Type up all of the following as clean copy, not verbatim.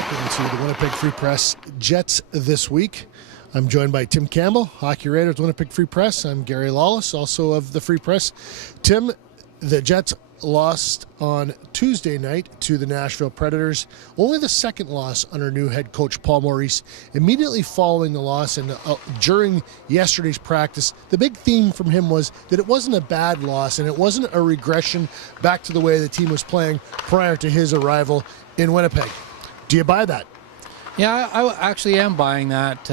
Welcome to the Winnipeg Free Press Jets This Week. I'm joined by Tim Campbell, hockey writer at the Winnipeg Free Press. I'm Gary Lawless, also of the Free Press. Tim, the Jets lost on Tuesday night to the Nashville Predators. Only the second loss under new head coach Paul Maurice. Immediately following the loss and during yesterday's practice, the big theme from him was that it wasn't a bad loss and it wasn't a regression back to the way the team was playing prior to his arrival in Winnipeg. Do you buy that? Yeah, I actually am buying that.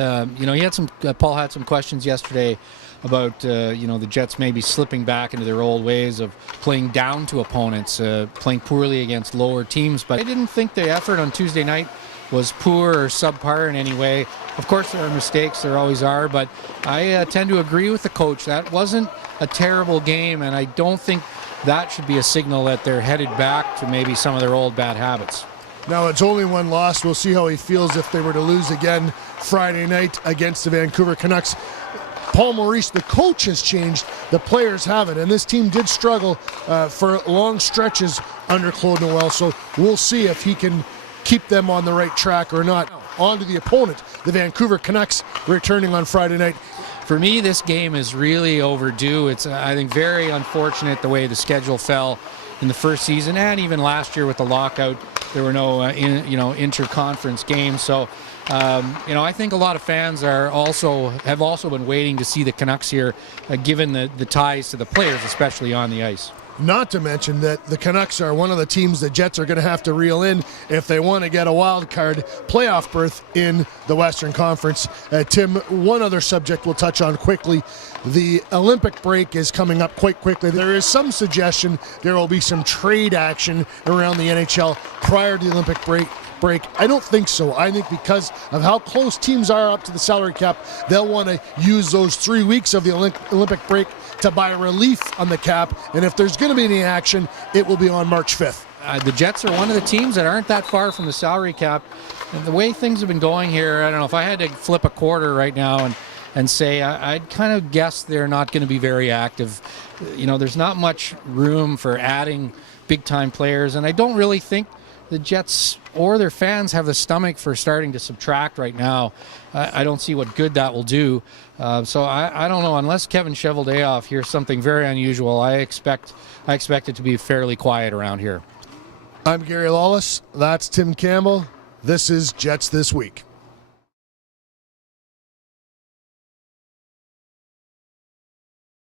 Paul had some questions yesterday about the Jets maybe slipping back into their old ways of playing down to opponents, playing poorly against lower teams. But I didn't think the effort on Tuesday night was poor or subpar in any way. Of course, there are mistakes, there always are, but I tend to agree with the coach. That wasn't a terrible game, and I don't think that should be a signal that they're headed back to maybe some of their old bad habits. Now, it's only one loss. We'll see how he feels if they were to lose again Friday night against the Vancouver Canucks. Paul Maurice, the coach, has changed. The players haven't. And this team did struggle for long stretches under Claude Noel. So we'll see if he can keep them on the right track or not. On to the opponent, the Vancouver Canucks, returning on Friday night. For me, this game is really overdue. It's, I think, very unfortunate the way the schedule fell in the first season and even last year with the lockout. There were no inter-conference games. So, I think a lot of fans have also been waiting to see the Canucks here, given the ties to the players, especially on the ice. Not to mention that the Canucks are one of the teams the Jets are going to have to reel in if they want to get a wild card playoff berth in the Western Conference. Tim, one other subject we'll touch on quickly. The Olympic break is coming up quite quickly. There is some suggestion there will be some trade action around the NHL prior to the Olympic break. I don't think so. I think because of how close teams are up to the salary cap, they'll want to use those 3 weeks of the Olympic break to buy relief on the cap. And if there's going to be any action, it will be on March 5th. The Jets are one of the teams that aren't that far from the salary cap. And the way things have been going here, I don't know, if I had to flip a quarter right now and say I'd kind of guess they're not going to be very active. There's not much room for adding big-time players, and I don't really think the Jets or their fans have the stomach for starting to subtract right now. I don't see what good that will do. So I don't know. Unless Kevin Cheveldayoff hears something very unusual, I expect it to be fairly quiet around here. I'm Gary Lawless. That's Tim Campbell. This is Jets This Week.